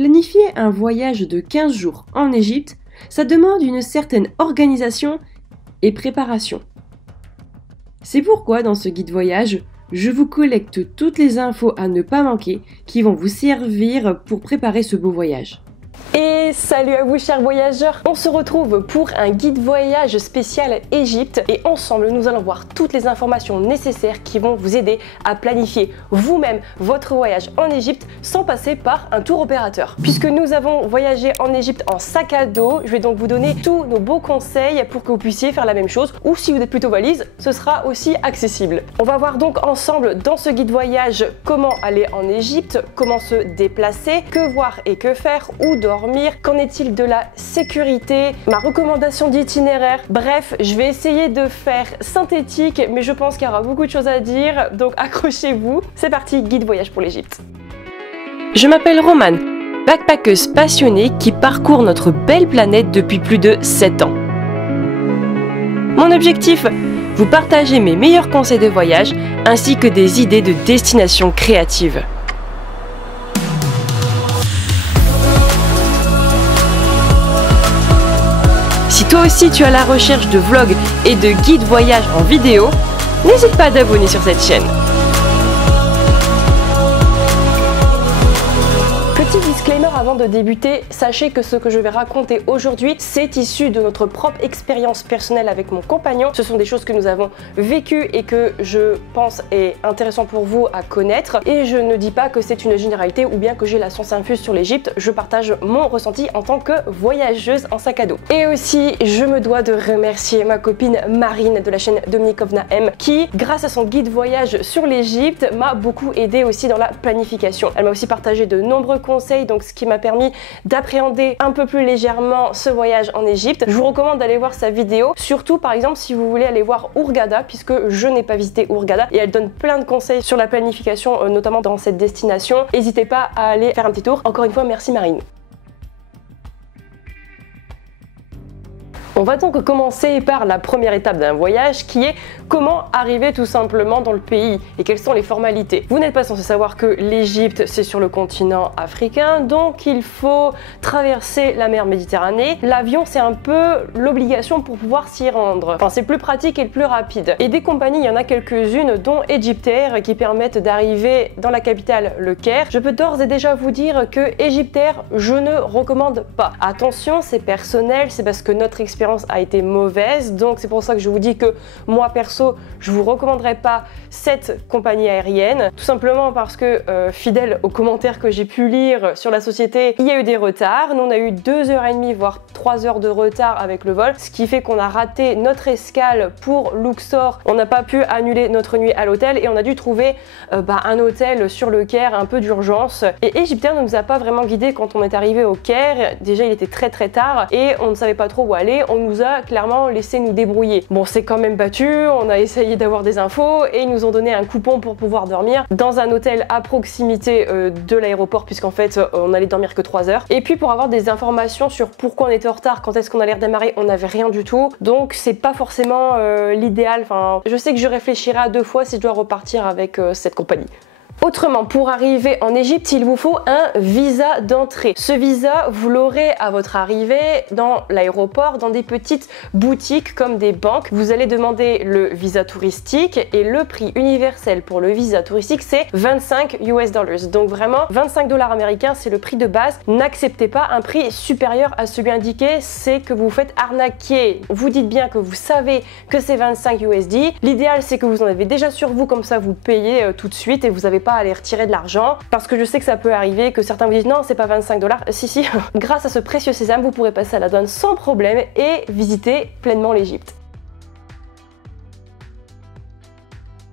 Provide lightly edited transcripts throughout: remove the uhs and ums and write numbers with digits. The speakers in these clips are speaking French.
Planifier un voyage de 15 jours en Égypte, ça demande une certaine organisation et préparation. C'est pourquoi dans ce guide voyage, je vous collecte toutes les infos à ne pas manquer qui vont vous servir pour préparer ce beau voyage. Et salut à vous chers voyageurs, on se retrouve pour un guide voyage spécial Égypte et ensemble nous allons voir toutes les informations nécessaires qui vont vous aider à planifier vous-même votre voyage en Égypte sans passer par un tour opérateur. Puisque nous avons voyagé en Égypte en sac à dos, je vais donc vous donner tous nos beaux conseils pour que vous puissiez faire la même chose ou si vous êtes plutôt valise, ce sera aussi accessible. On va voir donc ensemble dans ce guide voyage comment aller en Égypte, comment se déplacer, que voir et que faire, où dormir, qu'en est-il de la sécurité, ma recommandation d'itinéraire. Bref, je vais essayer de faire synthétique, mais je pense qu'il y aura beaucoup de choses à dire, donc accrochez-vous. C'est parti, guide voyage pour l'Égypte. Je m'appelle Romane, backpackeuse passionnée qui parcourt notre belle planète depuis plus de 7 ans. Mon objectif, vous partager mes meilleurs conseils de voyage ainsi que des idées de destinations créatives. Si toi aussi tu es à la recherche de vlogs et de guides voyage en vidéo, n'hésite pas à t'abonner sur cette chaîne. Petit disclaimer avant de débuter, sachez que ce que je vais raconter aujourd'hui, c'est issu de notre propre expérience personnelle avec mon compagnon. Ce sont des choses que nous avons vécues et que je pense est intéressant pour vous à connaître. Et je ne dis pas que c'est une généralité ou bien que j'ai la science infuse sur l'Égypte. Je partage mon ressenti en tant que voyageuse en sac à dos. Et aussi, je me dois de remercier ma copine Marine de la chaîne Dominikovna M qui, grâce à son guide voyage sur l'Égypte, m'a beaucoup aidé aussi dans la planification. Elle m'a aussi partagé de nombreux conseils, donc ce qui m'a permis d'appréhender un peu plus légèrement ce voyage en Égypte. Je vous recommande d'aller voir sa vidéo, surtout par exemple si vous voulez aller voir Hurghada, puisque je n'ai pas visité Hurghada et elle donne plein de conseils sur la planification, notamment dans cette destination. N'hésitez pas à aller faire un petit tour. Encore une fois, merci Marine. On va donc commencer par la première étape d'un voyage qui est comment arriver tout simplement dans le pays et quelles sont les formalités. Vous n'êtes pas censé savoir que l'Égypte c'est sur le continent africain, donc il faut traverser la mer Méditerranée. L'avion c'est un peu l'obligation pour pouvoir s'y rendre. Enfin c'est plus pratique et le plus rapide. Et des compagnies il y en a quelques-unes dont Egyptair qui permettent d'arriver dans la capitale le Caire. Je peux d'ores et déjà vous dire que Egyptair je ne recommande pas. Attention c'est personnel, c'est parce que notre expérience a été mauvaise, donc c'est pour ça que je vous dis que moi perso je vous recommanderais pas cette compagnie aérienne, tout simplement parce que fidèle aux commentaires que j'ai pu lire sur la société, il y a eu des retards. Nous on a eu 2h30 voire 3 heures de retard avec le vol, ce qui fait qu'on a raté notre escale pour Luxor. On n'a pas pu annuler notre nuit à l'hôtel et on a dû trouver un hôtel sur le Caire un peu d'urgence. Et Egyptair ne nous a pas vraiment guidé quand on est arrivé au Caire. Déjà il était très tard et on ne savait pas trop où aller. On nous a clairement laissé nous débrouiller. Bon, c'est quand même battu, on a essayé d'avoir des infos et ils nous ont donné un coupon pour pouvoir dormir dans un hôtel à proximité de l'aéroport, puisqu'en fait on allait dormir que 3 heures. Et puis pour avoir des informations sur pourquoi on était en retard, quand est-ce qu'on allait redémarrer, on n'avait rien du tout. Donc c'est pas forcément l'idéal. Enfin, je sais que je réfléchirai à 2 fois si je dois repartir avec cette compagnie. Autrement, pour arriver en Égypte, il vous faut un visa d'entrée. Ce visa, vous l'aurez à votre arrivée dans l'aéroport, dans des petites boutiques comme des banques. Vous allez demander le visa touristique et le prix universel pour le visa touristique, c'est 25 US dollars. Donc vraiment, 25 dollars américains, c'est le prix de base. N'acceptez pas un prix supérieur à celui indiqué, c'est que vous vous faites arnaquer. Vous dites bien que vous savez que c'est 25 USD. L'idéal, c'est que vous en avez déjà sur vous, comme ça vous payez tout de suite et vous n'avez pas à aller retirer de l'argent, parce que je sais que ça peut arriver que certains vous disent non c'est pas 25 dollars, si grâce à ce précieux sésame vous pourrez passer à la douane sans problème et visiter pleinement l'Égypte.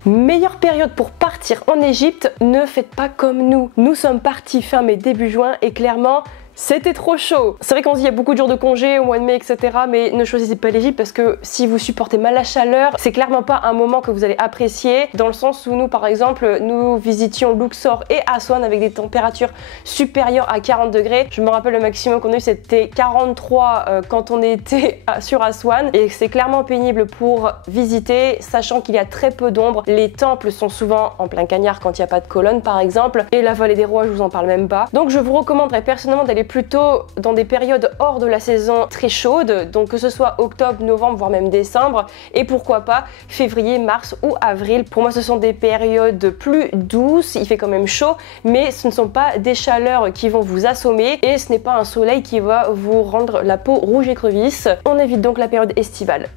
Meilleure période pour partir en Égypte, ne faites pas comme nous. Nous sommes partis fin mai début juin et clairement C'était trop chaud. C'est vrai qu'on se dit il y a beaucoup de jours de congé au mois de mai, etc. Mais ne choisissez pas l'Égypte parce que si vous supportez mal la chaleur, c'est clairement pas un moment que vous allez apprécier. Dans le sens où nous, par exemple, nous visitions Luxor et Aswan avec des températures supérieures à 40 degrés. Je me rappelle le maximum qu'on a eu, c'était 43 quand on était sur Aswan. Et c'est clairement pénible pour visiter, sachant qu'il y a très peu d'ombre. Les temples sont souvent en plein cagnard quand il n'y a pas de colonne, par exemple. Et la vallée des rois, je vous en parle même pas. Donc je vous recommanderais personnellement d'aller plutôt dans des périodes hors de la saison très chaude, donc que ce soit octobre, novembre, voire même décembre, et pourquoi pas février, mars ou avril. Pour moi, ce sont des périodes plus douces, il fait quand même chaud, mais ce ne sont pas des chaleurs qui vont vous assommer et ce n'est pas un soleil qui va vous rendre la peau rouge écrevisse. On évite donc la période estivale.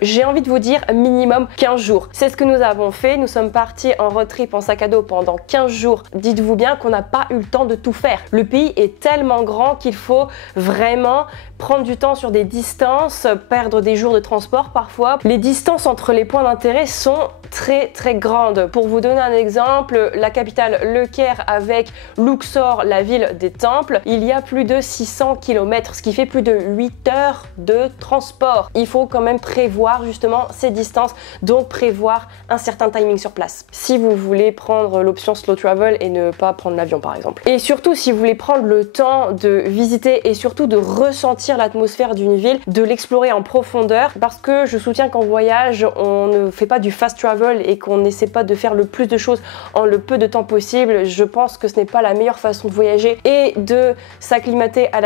J'ai envie de vous dire minimum 15 jours. C'est ce que nous avons fait. Nous sommes partis en road trip en sac à dos pendant 15 jours. Dites-vous bien qu'on n'a pas eu le temps de tout faire. Le pays est tellement grand qu'il faut vraiment prendre du temps sur des distances, perdre des jours de transport parfois. Les distances entre les points d'intérêt sont très grandes. Pour vous donner un exemple, la capitale Le Caire avec Luxor, la ville des temples, il y a plus de 600 km, ce qui fait plus de 8 heures de transport. Il faut quand même prévoir justement ces distances, donc prévoir un certain timing sur place. Si vous voulez prendre l'option slow travel et ne pas prendre l'avion par exemple. Et surtout si vous voulez prendre le temps de visiter et surtout de ressentir l'atmosphère d'une ville, de l'explorer en profondeur, parce que je soutiens qu'en voyage, on ne fait pas du fast travel et qu'on n'essaie pas de faire le plus de choses en le peu de temps possible. Je pense que ce n'est pas la meilleure façon de voyager et de s'acclimater à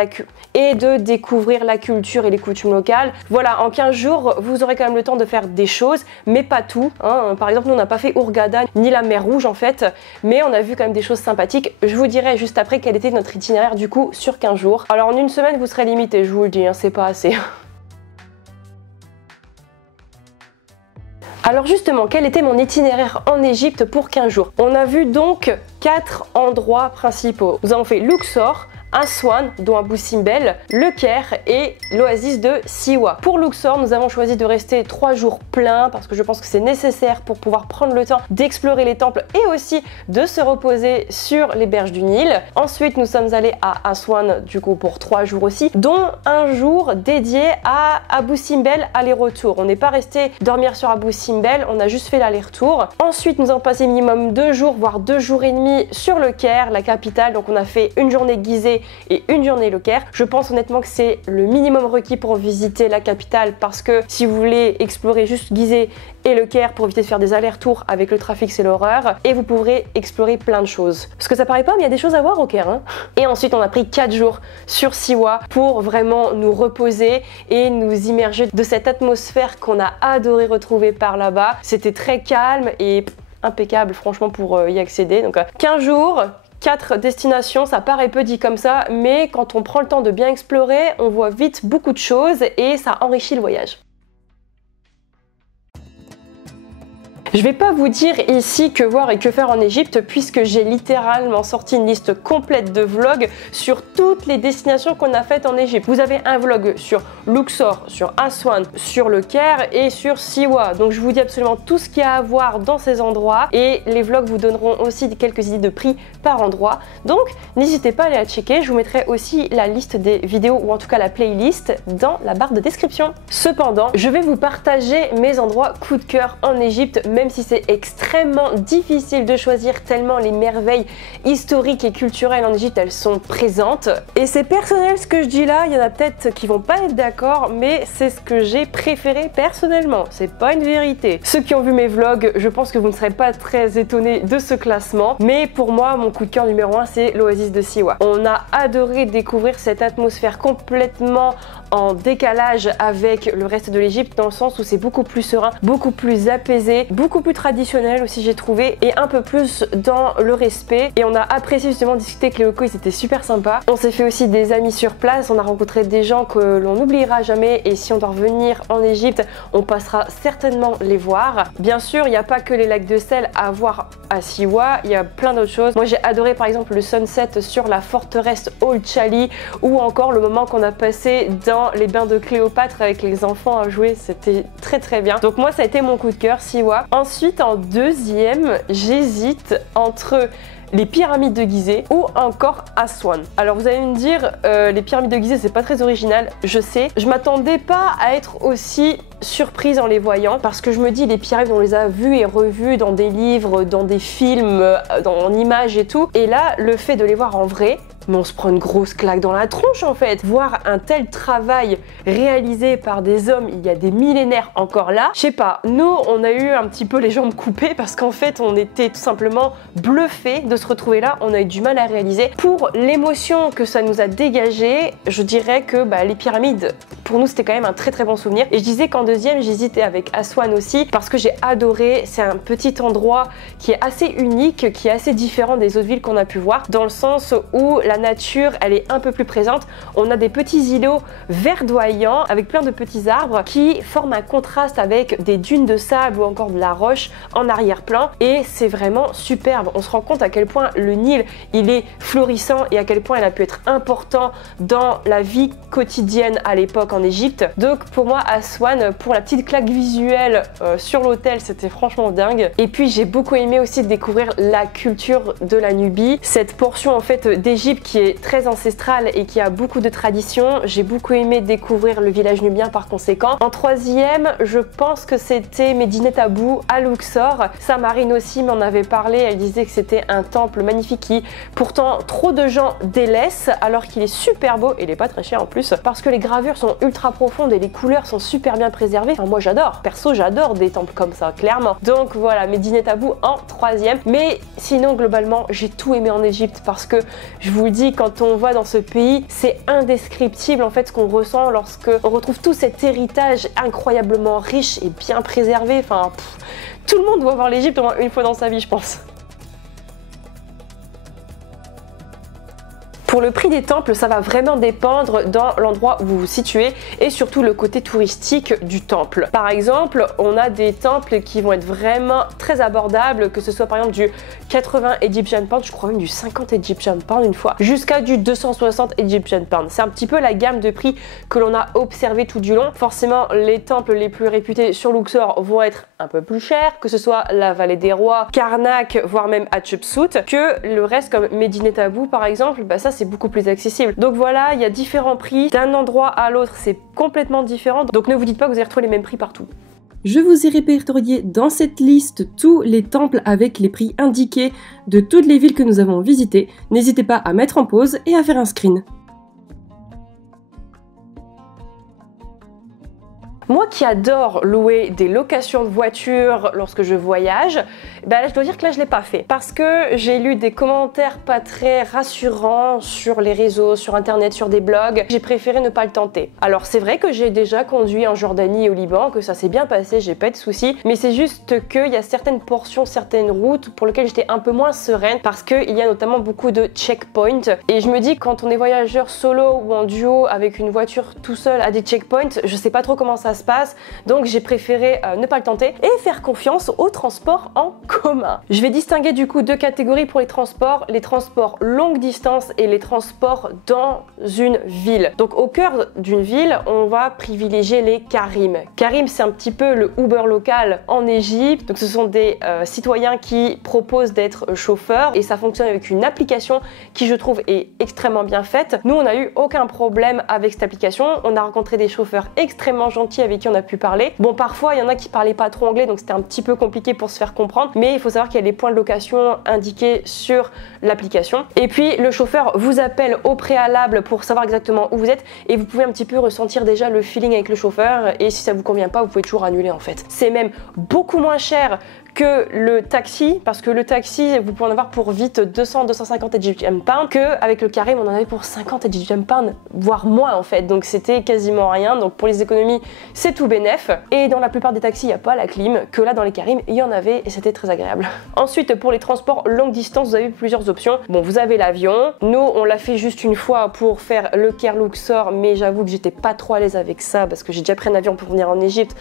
et de découvrir la culture et les coutumes locales. Voilà, en 15 jours, vous aurez quand même le temps de faire des choses, mais pas tout. Hein. Par exemple, nous, on n'a pas fait Hurghada ni la mer Rouge en fait, mais on a vu quand même des choses sympathiques. Je vous dirai juste après quel était notre itinéraire du coup sur 15 jours. Alors en une semaine, vous serez limité, je vous le dis, hein, c'est pas assez. Alors justement, quel était mon itinéraire en Égypte pour 15 jours? On a vu donc 4 endroits principaux. Nous avons fait Luxor, Aswan, dont Abou Simbel, Le Caire et l'oasis de Siwa. Pour Luxor, nous avons choisi de rester 3 jours pleins parce que je pense que c'est nécessaire pour pouvoir prendre le temps d'explorer les temples et aussi de se reposer sur les berges du Nil. Ensuite, nous sommes allés à Aswan du coup pour 3 jours aussi, dont un jour dédié à Abou Simbel aller-retour. On n'est pas resté dormir sur Abou Simbel, on a juste fait l'aller-retour. Ensuite, nous avons passé minimum 2 jours, voire 2 jours et demi sur Le Caire, la capitale. Donc on a fait une journée Gizeh et une journée Le Caire. Je pense honnêtement que c'est le minimum requis pour visiter la capitale parce que si vous voulez explorer juste Gizeh et Le Caire pour éviter de faire des allers-retours avec le trafic, c'est l'horreur. Et vous pourrez explorer plein de choses. Parce que ça paraît pas, mais il y a des choses à voir au Caire. Hein. Et ensuite, on a pris 4 jours sur Siwa pour vraiment nous reposer et nous immerger de cette atmosphère qu'on a adoré retrouver par là-bas. C'était très calme et impeccable franchement pour y accéder. Donc 15 jours, 4 destinations, ça paraît peu dit comme ça, mais quand on prend le temps de bien explorer, on voit vite beaucoup de choses et ça enrichit le voyage. Je vais pas vous dire ici que voir et que faire en Égypte puisque j'ai littéralement sorti une liste complète de vlogs sur toutes les destinations qu'on a faites en Égypte. Vous avez un vlog sur Luxor, sur Aswan, sur Le Caire et sur Siwa. Donc je vous dis absolument tout ce qu'il y a à voir dans ces endroits et les vlogs vous donneront aussi quelques idées de prix par endroit. Donc n'hésitez pas à aller la checker. Je vous mettrai aussi la liste des vidéos ou en tout cas la playlist dans la barre de description. Cependant, je vais vous partager mes endroits coup de cœur en Égypte, même si c'est extrêmement difficile de choisir tellement les merveilles historiques et culturelles en Égypte, elles sont présentes. Et c'est personnel ce que je dis là, il y en a peut-être qui vont pas être d'accord, mais c'est ce que j'ai préféré personnellement, c'est pas une vérité. Ceux qui ont vu mes vlogs, je pense que vous ne serez pas très étonnés de ce classement, mais pour moi, mon coup de cœur numéro 1, c'est l'oasis de Siwa. On a adoré découvrir cette atmosphère complètement en décalage avec le reste de l'Égypte, dans le sens où c'est beaucoup plus serein, beaucoup plus apaisé, beaucoup plus traditionnel aussi j'ai trouvé, et un peu plus dans le respect. Et on a apprécié justement discuter avec les locaux, ils étaient super sympas. On s'est fait aussi des amis sur place, on a rencontré des gens que l'on n'oubliera jamais, et si on doit revenir en Égypte, on passera certainement les voir. Bien sûr, il n'y a pas que les lacs de sel à voir à Siwa, il y a plein d'autres choses. Moi j'ai adoré par exemple le sunset sur la forteresse Old Chali, ou encore le moment qu'on a passé dans dans les bains de Cléopâtre avec les enfants à jouer, c'était très très bien. Donc moi ça a été mon coup de cœur, Siwa. Ensuite en deuxième, j'hésite entre les pyramides de Gizeh ou encore Aswan. Alors vous allez me dire, les pyramides de Gizeh c'est pas très original, je sais. Je m'attendais pas à être aussi surprise en les voyant parce que je me dis les pyramides on les a vues et revues dans des livres, dans des films, en images et tout. Et là le fait de les voir en vrai, mais on se prend une grosse claque dans la tronche en fait. Voir un tel travail réalisé par des hommes il y a des millénaires encore là, je sais pas, nous on a eu un petit peu les jambes coupées parce qu'en fait on était tout simplement bluffés de se retrouver là, on a eu du mal à réaliser. Pour l'émotion que ça nous a dégagé, je dirais que les pyramides, pour nous c'était quand même un très très bon souvenir. Et je disais qu'en deuxième j'hésitais avec Aswan aussi parce que j'ai adoré, c'est un petit endroit qui est assez unique, qui est assez différent des autres villes qu'on a pu voir, dans le sens où la nature elle est un peu plus présente. On a des petits îlots verdoyants avec plein de petits arbres qui forment un contraste avec des dunes de sable ou encore de la roche en arrière-plan et c'est vraiment superbe. On se rend compte à quel point le Nil il est florissant et à quel point il a pu être important dans la vie quotidienne à l'époque en Égypte. Donc pour moi Aswan, pour la petite claque visuelle sur l'hôtel, c'était franchement dingue. Et puis j'ai beaucoup aimé aussi découvrir la culture de la Nubie, cette portion en fait d'Égypte qui est très ancestrale et qui a beaucoup de traditions. J'ai beaucoup aimé découvrir le village nubien par conséquent. En troisième, je pense que c'était Medinet Abou à Luxor. Samarine aussi m'en avait parlé, elle disait que c'était un temple magnifique qui pourtant trop de gens délaissent alors qu'il est super beau et il est pas très cher en plus parce que les gravures sont ultra profondes et les couleurs sont super bien préservées. Enfin moi j'adore, perso j'adore des temples comme ça clairement. Donc voilà, Medinet Abou en troisième. Mais sinon globalement j'ai tout aimé en Égypte parce que je vous le dis, quand on va dans ce pays, c'est indescriptible en fait ce qu'on ressent lorsque on retrouve tout cet héritage incroyablement riche et bien préservé. Enfin, tout le monde doit voir l'Égypte au moins une fois dans sa vie, je pense. Pour le prix des temples, ça va vraiment dépendre dans l'endroit où vous vous situez et surtout le côté touristique du temple. Par exemple, on a des temples qui vont être vraiment très abordables, que ce soit par exemple du 80 Egyptian Pound, je crois même du 50 Egyptian Pound une fois, jusqu'à du 260 Egyptian Pound. C'est un petit peu la gamme de prix que l'on a observé tout du long. Forcément, les temples les plus réputés sur Luxor vont être un peu plus chers, que ce soit la Vallée des Rois, Karnak, voire même Hatshepsut, que le reste comme Medinet Abou par exemple, ça c'est beaucoup plus accessible. Donc voilà, il y a différents prix, d'un endroit à l'autre c'est complètement différent, donc ne vous dites pas que vous allez retrouver les mêmes prix partout. Je vous ai répertorié dans cette liste tous les temples avec les prix indiqués de toutes les villes que nous avons visitées. N'hésitez pas à mettre en pause et à faire un screen. Moi qui adore louer des locations de voitures lorsque je voyage, là, je dois dire que là je l'ai pas fait parce que j'ai lu des commentaires pas très rassurants sur les réseaux, sur internet, sur des blogs. J'ai préféré ne pas le tenter. Alors c'est vrai que j'ai déjà conduit en Jordanie et au Liban, que ça s'est bien passé, j'ai pas de soucis, mais c'est juste qu'il y a certaines portions, certaines routes pour lesquelles j'étais un peu moins sereine parce qu'il y a notamment beaucoup de checkpoints et je me dis quand on est voyageur solo ou en duo avec une voiture tout seul à des checkpoints, je sais pas trop comment ça se passe, donc j'ai préféré ne pas le tenter et faire confiance aux transports en commun. Je vais distinguer du coup deux catégories pour les transports longue distance et les transports dans une ville. Donc au cœur d'une ville, on va privilégier les Carim. Carim, c'est un petit peu le Uber local en Égypte. Donc ce sont des citoyens qui proposent d'être chauffeurs et ça fonctionne avec une application qui je trouve est extrêmement bien faite. Nous on n'a eu aucun problème avec cette application, on a rencontré des chauffeurs extrêmement gentils avec qui on a pu parler. Bon, parfois il y en a qui parlaient pas trop anglais donc c'était un petit peu compliqué pour se faire comprendre, mais il faut savoir qu'il y a les points de location indiqués sur l'application et puis le chauffeur vous appelle au préalable pour savoir exactement où vous êtes et vous pouvez un petit peu ressentir déjà le feeling avec le chauffeur et si ça vous convient pas vous pouvez toujours annuler en fait. C'est même beaucoup moins cher que le taxi, parce que le taxi vous pouvez en avoir pour vite 200-250 Egyptian Pound, que avec le Carim on en avait pour 50 Egyptian Pound, voire moins en fait, donc c'était quasiment rien. Donc pour les économies c'est tout bénef et dans la plupart des taxis il n'y a pas la clim, que là dans les Carim il y en avait et c'était très agréable. Ensuite pour les transports longue distance vous avez plusieurs options. Bon, vous avez l'avion, nous on l'a fait juste une fois pour faire le Caire Luxor, mais j'avoue que j'étais pas trop à l'aise avec ça parce que j'ai déjà pris un avion pour venir en Égypte,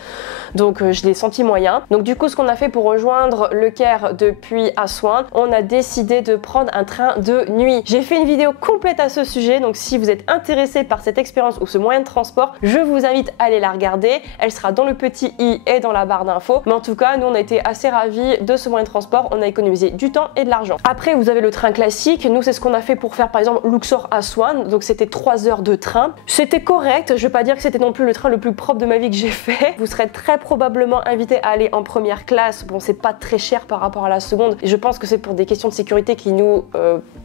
donc je l'ai senti moyen. Donc du coup ce qu'on a fait pour rejoindre rejoindre le Caire depuis Aswan, on a décidé de prendre un train de nuit. J'ai fait une vidéo complète à ce sujet, donc si vous êtes intéressé par cette expérience ou ce moyen de transport, je vous invite à aller la regarder. Elle sera dans le petit i et dans la barre d'infos. Mais en tout cas, nous on a été assez ravis de ce moyen de transport. On a économisé du temps et de l'argent. Après, vous avez le train classique. Nous, c'est ce qu'on a fait pour faire par exemple Luxor-Aswan. Donc c'était 3 heures de train. C'était correct. Je vais pas dire que c'était non plus le train le plus propre de ma vie que j'ai fait. Vous serez très probablement invité à aller en première classe. Bon, c'est pas très cher par rapport à la seconde. Et je pense que c'est pour des questions de sécurité qui nous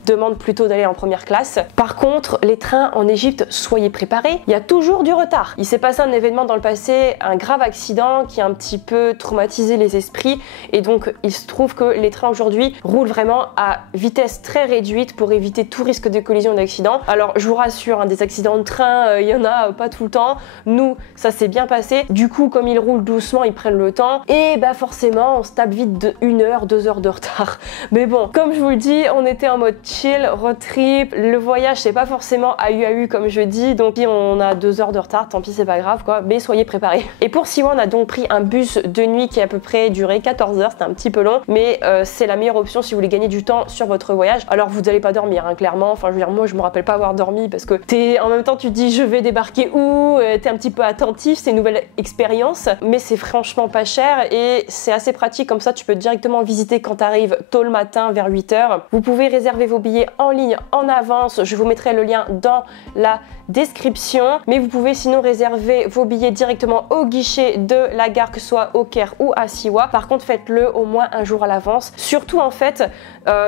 demandent plutôt d'aller en première classe. Par contre, les trains en Égypte, soyez préparés. Il y a toujours du retard. Il s'est passé un événement dans le passé, un grave accident qui a un petit peu traumatisé les esprits. Et donc, il se trouve que les trains aujourd'hui roulent vraiment à vitesse très réduite pour éviter tout risque de collision ou d'accident. Alors, je vous rassure, hein, des accidents de train, il y en a pas tout le temps. Nous, ça s'est bien passé. Du coup, comme ils roulent doucement, ils prennent le temps. Et bah forcément, on se tape vite de 1 heure, 2 heures de retard. Mais bon, comme je vous le dis, on était en mode chill, road trip. Le voyage, c'est pas forcément AU comme je dis. Donc, si on a 2 heures de retard, tant pis, c'est pas grave quoi. Mais soyez préparés. Et pour Siwa, on a donc pris un bus de nuit qui a à peu près duré 14 heures. C'était un petit peu long, mais c'est la meilleure option si vous voulez gagner du temps sur votre voyage. Alors, vous n'allez pas dormir, hein, clairement. Enfin, je veux dire, moi, je me rappelle pas avoir dormi parce que en même temps, tu te dis, je vais débarquer où? T'es un petit peu attentif, c'est une nouvelle expérience, mais c'est franchement pas cher et c'est assez pratique. Comme ça, tu peux directement visiter quand tu arrives tôt le matin vers 8 heures. Vous pouvez réserver vos billets en ligne en avance. Je vous mettrai le lien dans la description, mais vous pouvez sinon réserver vos billets directement au guichet de la gare, que ce soit au Caire ou à Siwa. Par contre, faites-le au moins un jour à l'avance. Surtout en fait,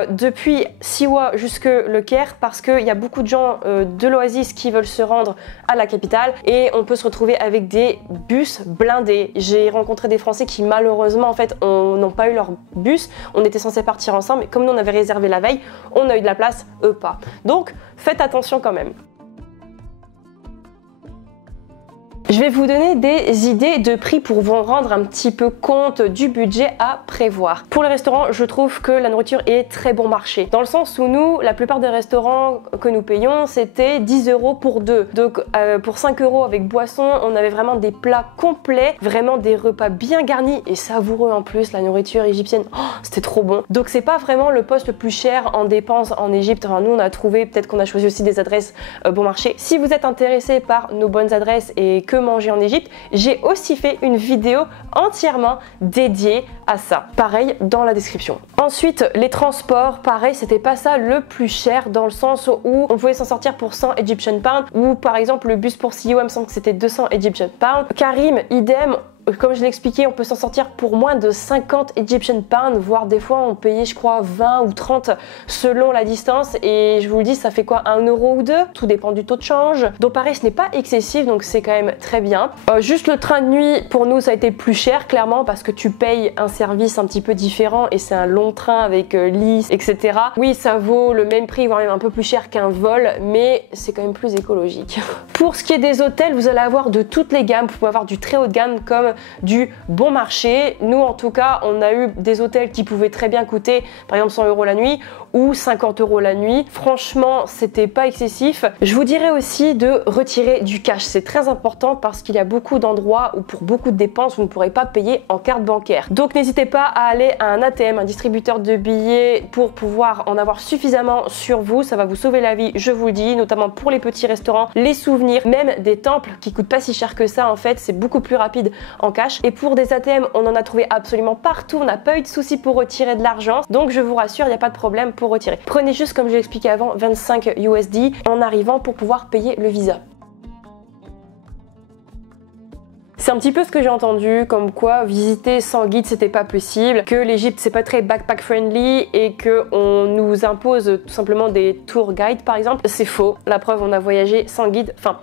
depuis Siwa jusque le Caire, parce qu'il y a beaucoup de gens de l'Oasis qui veulent se rendre à la capitale et on peut se retrouver avec des bus blindés. J'ai rencontré des Français qui malheureusement en fait n'ont pas eu leur bus. On était censé partir ensemble, mais comme nous on avait réservé la veille, on a eu de la place, eux pas. Donc faites attention quand même. Je vais vous donner des idées de prix pour vous rendre un petit peu compte du budget à prévoir. Pour les restaurants, je trouve que la nourriture est très bon marché. Dans le sens où nous, la plupart des restaurants que nous payons, c'était 10 € pour 2. Donc pour 5 € avec boisson, on avait vraiment des plats complets, vraiment des repas bien garnis et savoureux en plus. La nourriture égyptienne, oh, c'était trop bon. Donc c'est pas vraiment le poste le plus cher en dépenses en Égypte. Enfin, nous, on a trouvé, peut-être qu'on a choisi aussi des adresses bon marché. Si vous êtes intéressé par nos bonnes adresses et que manger en Égypte, j'ai aussi fait une vidéo entièrement dédiée à ça. Pareil dans la description. Ensuite, les transports, pareil, c'était pas ça le plus cher dans le sens où on pouvait s'en sortir pour 100 Egyptian Pounds ou par exemple le bus pour Siwa, il me semble que c'était 200 Egyptian Pounds. Karim, idem. Comme je l'ai expliqué, on peut s'en sortir pour moins de 50 Egyptian Pounds, voire des fois on payait je crois 20 ou 30 selon la distance et je vous le dis, ça fait quoi, 1 € ou 2? Tout dépend du taux de change. Donc pareil, ce n'est pas excessif, donc c'est quand même très bien. Juste le train de nuit, pour nous ça a été plus cher clairement parce que tu payes un service un petit peu différent et c'est un long train avec lit, etc. Oui, ça vaut le même prix, voire même un peu plus cher qu'un vol, mais c'est quand même plus écologique. Pour ce qui est des hôtels, vous allez avoir de toutes les gammes. Vous pouvez avoir du très haut de gamme comme du bon marché. Nous en tout cas, on a eu des hôtels qui pouvaient très bien coûter par exemple 100 € la nuit ou 50 € la nuit. Franchement, c'était pas excessif. Je vous dirais aussi de retirer du cash. C'est très important parce qu'il y a beaucoup d'endroits où pour beaucoup de dépenses, vous ne pourrez pas payer en carte bancaire. Donc n'hésitez pas à aller à un ATM, un distributeur de billets, pour pouvoir en avoir suffisamment sur vous. Ça va vous sauver la vie, je vous le dis, notamment pour les petits restaurants, les souvenirs, même des temples qui coûtent pas si cher que ça en fait. C'est beaucoup plus rapide en cash. Et pour des ATM, on en a trouvé absolument partout. On n'a pas eu de soucis pour retirer de l'argent. Donc je vous rassure, il n'y a pas de problème pour retirer. Prenez juste, comme je l'ai expliqué avant, 25 USD en arrivant pour pouvoir payer le visa. C'est un petit peu ce que j'ai entendu, comme quoi visiter sans guide c'était pas possible, que l'Égypte c'est pas très backpack friendly et que on nous impose tout simplement des tour guides par exemple. C'est faux. La preuve, on a voyagé sans guide. Enfin,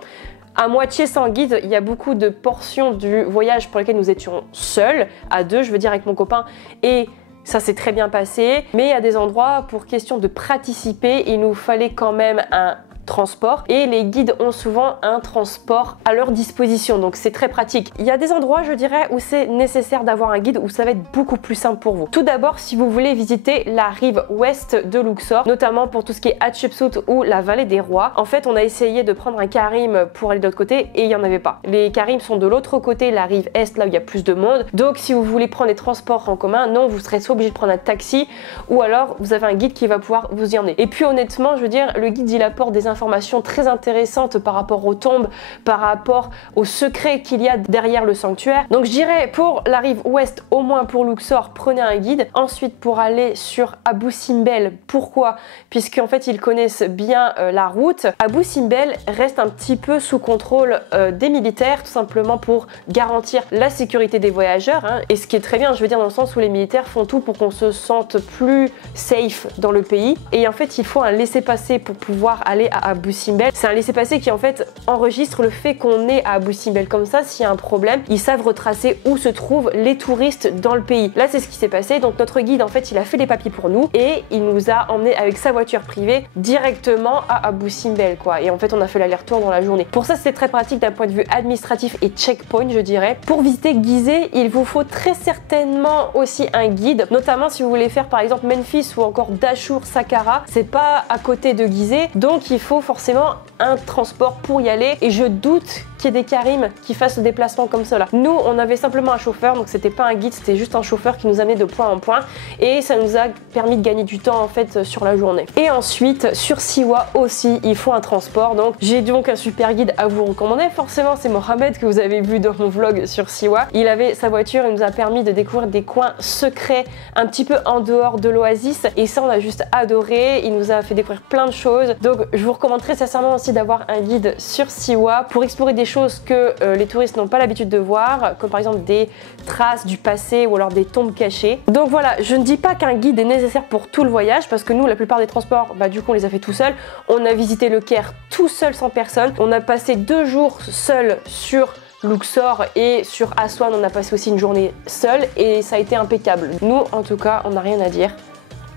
à moitié sans guide. Il y a beaucoup de portions du voyage pour lesquelles nous étions seuls, à deux, je veux dire avec mon copain, et ça s'est très bien passé. Mais il y a des endroits, pour question de participer, il nous fallait quand même un transport et les guides ont souvent un transport à leur disposition, donc c'est très pratique. Il y a des endroits, je dirais, où c'est nécessaire d'avoir un guide, où ça va être beaucoup plus simple pour vous. Tout d'abord, si vous voulez visiter la rive ouest de Luxor, notamment pour tout ce qui est Hatshepsut ou la vallée des rois, en fait on a essayé de prendre un karim pour aller de l'autre côté et il n'y en avait pas. Les karims sont de l'autre côté, la rive est, là où il y a plus de monde, donc si vous voulez prendre les transports en commun, non, vous serez soit obligé de prendre un taxi ou alors vous avez un guide qui va pouvoir vous y emmener. Et puis honnêtement, je veux dire, le guide il apporte des informations très intéressantes par rapport aux tombes, par rapport aux secrets qu'il y a derrière le sanctuaire. Donc je dirais pour la rive ouest, au moins pour Luxor, prenez un guide. Ensuite pour aller sur Abu Simbel, pourquoi? Puisqu'en fait ils connaissent bien la route. Abu Simbel reste un petit peu sous contrôle des militaires, tout simplement pour garantir la sécurité des voyageurs, hein. Et ce qui est très bien, je veux dire, dans le sens où les militaires font tout pour qu'on se sente plus safe dans le pays. Et en fait il faut un laissez-passer pour pouvoir aller à Abu Simbel. C'est un laissez-passer qui en fait enregistre le fait qu'on est à Abu Simbel. Comme ça, s'il y a un problème, ils savent retracer où se trouvent les touristes dans le pays. Là c'est ce qui s'est passé, donc notre guide en fait il a fait les papiers pour nous et il nous a emmené avec sa voiture privée directement à Abu Simbel quoi. Et en fait on a fait l'aller-retour dans la journée. Pour ça c'est très pratique d'un point de vue administratif et checkpoint, je dirais. Pour visiter Gizeh, il vous faut très certainement aussi un guide, notamment si vous voulez faire par exemple Memphis ou encore Dashur, Saqqara. C'est pas à côté de Gizeh, donc il faut forcément un transport pour y aller et je doute qu'il y ait des karims qui fassent le déplacement comme cela. Nous on avait simplement un chauffeur, donc c'était pas un guide, c'était juste un chauffeur qui nous amenait de point en point et ça nous a permis de gagner du temps en fait sur la journée. Et ensuite sur Siwa aussi il faut un transport, donc j'ai donc un super guide à vous recommander. Forcément c'est Mohamed que vous avez vu dans mon vlog sur Siwa. Il avait sa voiture, il nous a permis de découvrir des coins secrets un petit peu en dehors de l'oasis et ça on a juste adoré. Il nous a fait découvrir plein de choses, donc je vous recommande très sincèrement aussi d'avoir un guide sur Siwa pour explorer des choses que les touristes n'ont pas l'habitude de voir, comme par exemple des traces du passé ou alors des tombes cachées. Donc voilà, je ne dis pas qu'un guide est nécessaire pour tout le voyage parce que nous la plupart des transports, du coup on les a fait tout seul. On a visité le Caire tout seul sans personne. On a passé 2 jours seuls sur Luxor et sur Aswan on a passé aussi une journée seule et ça a été impeccable. Nous en tout cas on n'a rien à dire.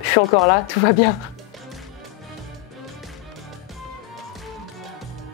Je suis encore là, tout va bien.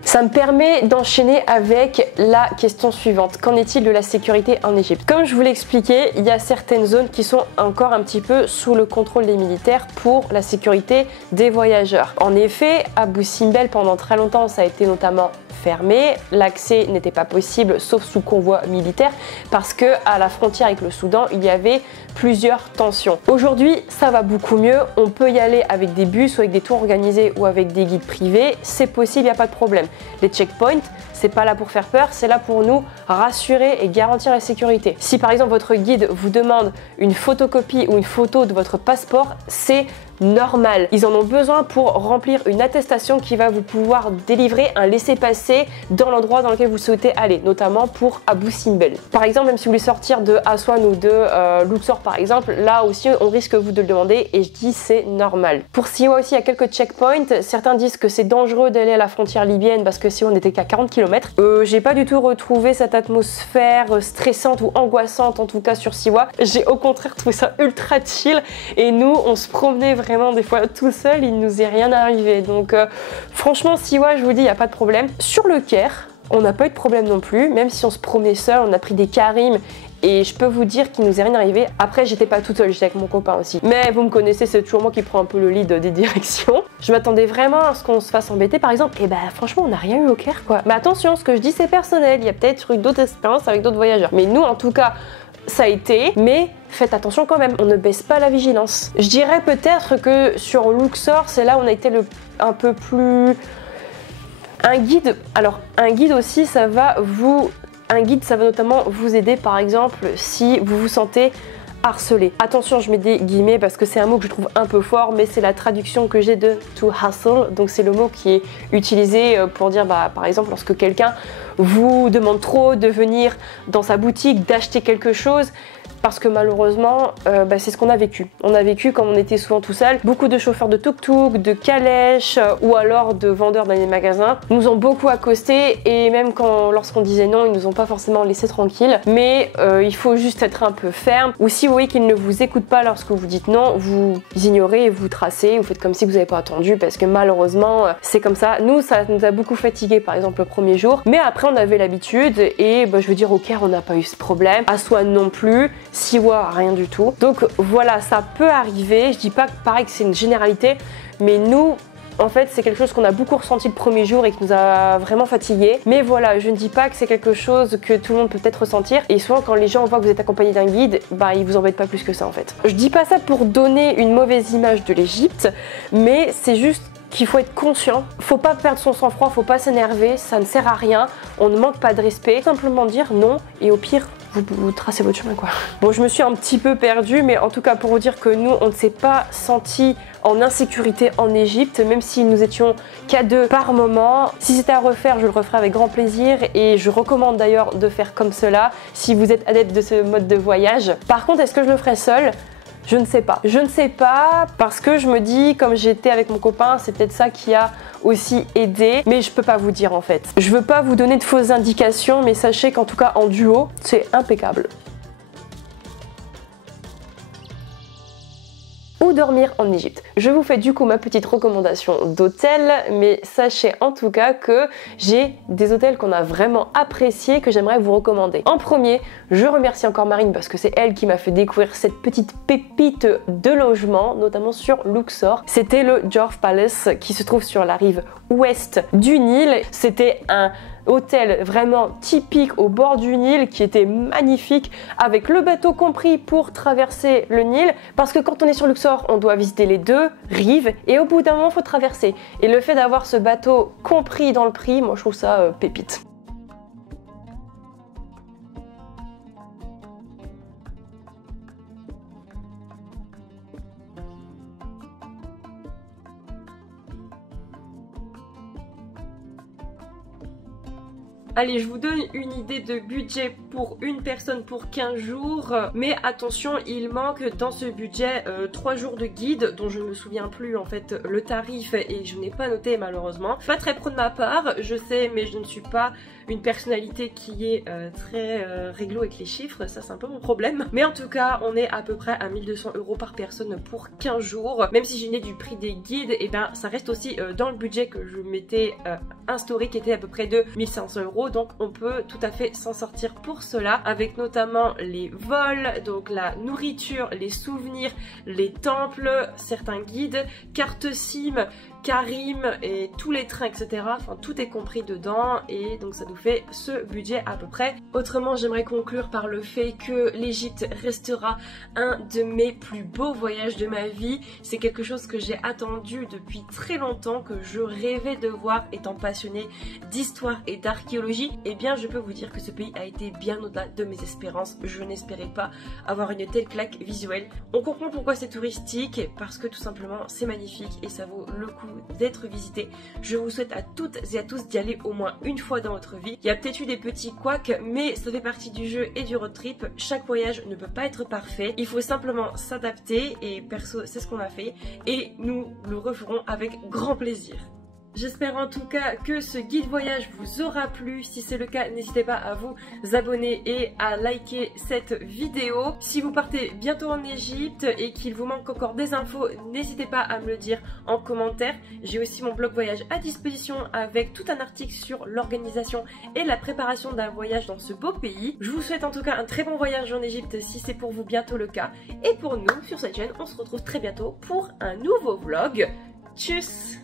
Ça me permet d'enchaîner avec la question suivante. Qu'en est-il de la sécurité en Égypte? Comme je vous l'ai expliqué, il y a certaines zones qui sont encore un petit peu sous le contrôle des militaires pour la sécurité des voyageurs. En effet, Abu Simbel pendant très longtemps ça a été notamment fermé, l'accès n'était pas possible sauf sous convoi militaire parce que à la frontière avec le Soudan il y avait plusieurs tensions. Aujourd'hui ça va beaucoup mieux, on peut y aller avec des bus ou avec des tours organisés ou avec des guides privés, c'est possible, il n'y a pas de problème. Les checkpoints, c'est pas là pour faire peur, c'est là pour nous rassurer et garantir la sécurité. Si par exemple votre guide vous demande une photocopie ou une photo de votre passeport, c'est normal. Ils en ont besoin pour remplir une attestation qui va vous pouvoir délivrer un laissez-passer dans l'endroit dans lequel vous souhaitez aller, notamment pour Abu Simbel. Par exemple, même si vous voulez sortir de Aswan ou de Luxor par exemple, là aussi on risque vous de le demander et je dis c'est normal. Pour Siwa aussi il y a quelques checkpoints, certains disent que c'est dangereux d'aller à la frontière libyenne parce que Siwa on n'était qu'à 40 km. J'ai pas du tout retrouvé cette atmosphère stressante ou angoissante en tout cas sur Siwa. J'ai au contraire trouvé ça ultra chill et nous on se promenait vraiment des fois tout seul, il nous est rien arrivé. Donc franchement Siwa je vous dis il n'y a pas de problème. Sur le Caire on n'a pas eu de problème non plus, même si on se promenait seul, on a pris des karims et je peux vous dire qu'il nous est rien arrivé. Après j'étais pas toute seule, j'étais avec mon copain aussi. Mais vous me connaissez, c'est toujours moi qui prends un peu le lead des directions. Je m'attendais vraiment à ce qu'on se fasse embêter par exemple, et franchement on n'a rien eu au Caire quoi. Mais attention, ce que je dis c'est personnel, il y a peut-être eu d'autres expériences avec d'autres voyageurs. Mais nous en tout cas ça a été, mais faites attention quand même, on ne baisse pas la vigilance. Je dirais peut-être que sur Luxor, c'est là où on a été un peu plus... Un guide, alors un guide aussi ça va notamment vous aider par exemple si vous vous sentez harcelé. Attention, je mets des guillemets parce que c'est un mot que je trouve un peu fort, mais c'est la traduction que j'ai de to hustle, donc c'est le mot qui est utilisé pour dire par exemple lorsque quelqu'un vous demande trop de venir dans sa boutique, d'acheter quelque chose, parce que malheureusement c'est ce qu'on a vécu. On a vécu quand on était souvent tout seul. Beaucoup de chauffeurs de tuk-tuk, de calèches ou alors de vendeurs dans les magasins nous ont beaucoup accostés et même lorsqu'on disait non, ils nous ont pas forcément laissé tranquille. Mais il faut juste être un peu ferme, ou si vous voyez qu'ils ne vous écoutent pas lorsque vous dites non, vous ignorez et vous tracez, vous faites comme si vous n'avez pas attendu, parce que malheureusement c'est comme ça. Nous, ça nous a beaucoup fatigué par exemple le premier jour, mais après on avait l'habitude et je veux dire au Caire on n'a pas eu ce problème, à Aswan non plus, Siwa rien du tout. Donc voilà, ça peut arriver, je dis pas pareil que c'est une généralité, mais nous en fait, c'est quelque chose qu'on a beaucoup ressenti le premier jour et qui nous a vraiment fatigués. Mais voilà, je ne dis pas que c'est quelque chose que tout le monde peut peut-être ressentir. Et souvent, quand les gens voient que vous êtes accompagné d'un guide, ils vous embêtent pas plus que ça en fait. Je dis pas ça pour donner une mauvaise image de l'Égypte, mais c'est juste qu'il faut être conscient. Faut pas perdre son sang-froid, faut pas s'énerver, ça ne sert à rien. On ne manque pas de respect. Simplement dire non et au pire, vous tracez votre chemin quoi. Bon, je me suis un petit peu perdue, mais en tout cas pour vous dire que nous, on ne s'est pas senti en insécurité en Égypte, même si nous étions qu'à 2 par moment. Si c'était à refaire, je le referais avec grand plaisir et je recommande d'ailleurs de faire comme cela si vous êtes adepte de ce mode de voyage. Par contre, est-ce que je le ferais seule ? Je ne sais pas. Je ne sais pas parce que je me dis, comme j'étais avec mon copain, c'est peut-être ça qui a aussi aidé, mais je peux pas vous dire en fait. Je veux pas vous donner de fausses indications, mais sachez qu'en tout cas en duo, c'est impeccable. Où dormir en Égypte. Je vous fais du coup ma petite recommandation d'hôtel, mais sachez en tout cas que j'ai des hôtels qu'on a vraiment appréciés que j'aimerais vous recommander. En premier, je remercie encore Marine parce que c'est elle qui m'a fait découvrir cette petite pépite de logement, notamment sur Luxor. C'était le Jorf Palace qui se trouve sur la rive ouest du Nil. C'était un hôtel vraiment typique au bord du Nil qui était magnifique avec le bateau compris pour traverser le Nil, parce que quand on est sur Luxor on doit visiter les 2 rives et au bout d'un moment il faut traverser, et le fait d'avoir ce bateau compris dans le prix, moi je trouve ça pépite. Allez, je vous donne une idée de budget pour une personne pour 15 jours. Mais attention, il manque dans ce budget 3 jours de guide dont je ne me souviens plus en fait le tarif et je n'ai pas noté malheureusement. Pas très pro de ma part, je sais, mais je ne suis pas une personnalité qui est très réglo avec les chiffres, ça c'est un peu mon problème. Mais en tout cas, on est à peu près à 1200 € par personne pour 15 jours. Même si j'ai une idée du prix des guides, et ben ça reste aussi dans le budget que je m'étais instauré qui était à peu près de 1500 €. Donc on peut tout à fait s'en sortir pour cela, avec notamment les vols, donc la nourriture, les souvenirs, les temples, certains guides, carte SIM, Karim et tous les trains, etc. Enfin tout est compris dedans et donc ça nous fait ce budget à peu près. Autrement, j'aimerais conclure par le fait que l'Égypte restera un de mes plus beaux voyages de ma vie. C'est quelque chose que j'ai attendu depuis très longtemps, que je rêvais de voir étant passionnée d'histoire et d'archéologie. Et bien je peux vous dire que ce pays a été bien au-delà de mes espérances. Je n'espérais pas avoir une telle claque visuelle. On comprend pourquoi c'est touristique, parce que tout simplement c'est magnifique et ça vaut le coup d'être visité. Je vous souhaite à toutes et à tous d'y aller au moins une fois dans votre vie. Il y a peut-être eu des petits couacs, mais ça fait partie du jeu et du road trip. Chaque voyage ne peut pas être parfait. Il faut simplement s'adapter et perso, c'est ce qu'on a fait et nous le referons avec grand plaisir. J'espère en tout cas que ce guide voyage vous aura plu. Si c'est le cas, n'hésitez pas à vous abonner et à liker cette vidéo. Si vous partez bientôt en Égypte et qu'il vous manque encore des infos, n'hésitez pas à me le dire en commentaire. J'ai aussi mon blog voyage à disposition avec tout un article sur l'organisation et la préparation d'un voyage dans ce beau pays. Je vous souhaite en tout cas un très bon voyage en Égypte si c'est pour vous bientôt le cas. Et pour nous, sur cette chaîne, on se retrouve très bientôt pour un nouveau vlog. Tchuss!